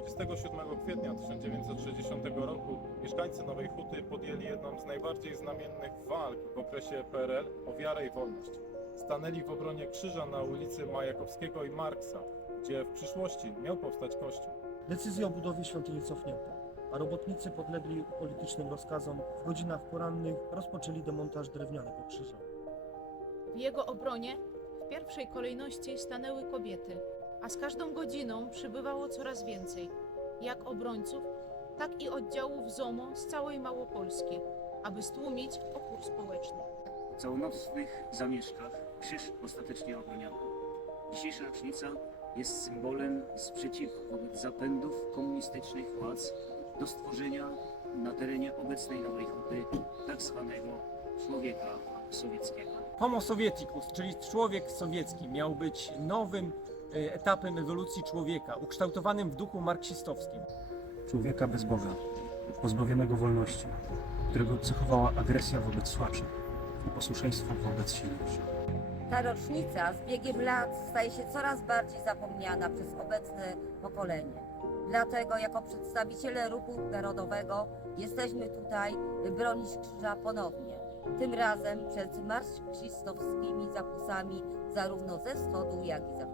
27 kwietnia 1960 roku mieszkańcy Nowej Huty podjęli jedną z najbardziej znamiennych walk w okresie PRL o wiarę i wolność. Stanęli w obronie krzyża na ulicy Majakowskiego i Marksa, gdzie w przyszłości miał powstać kościół. Decyzja o budowie świątyni cofnięta, a robotnicy podlegli politycznym rozkazom w godzinach porannych rozpoczęli demontaż drewnianego krzyża. W jego obronie w pierwszej kolejności stanęły kobiety, a z każdą godziną przybywało coraz więcej, jak obrońców, tak i oddziałów ZOMO z całej Małopolski, aby stłumić opór społeczny. W całonocnych zamieszkach krzyż ostatecznie obroniono. Dzisiejsza rocznica jest symbolem sprzeciwu wobec zapędów komunistycznych władz do stworzenia na terenie obecnej Nowej Huty tak zwanego człowieka sowieckiego. Homo sovieticus, czyli człowiek sowiecki, miał być nowym etapem ewolucji człowieka, ukształtowanym w duchu marksistowskim. człowieka bez Boga, pozbawionego wolności, którego cechowała agresja wobec słabszych i posłuszeństwo wobec silniejszych. Ta rocznica z biegiem lat staje się coraz bardziej zapomniana przez obecne pokolenie. Dlatego jako przedstawiciele ruchu narodowego jesteśmy tutaj, by bronić krzyża ponownie. Tym razem przed marksistowskimi zakusami zarówno ze wschodu, jak i zachodu.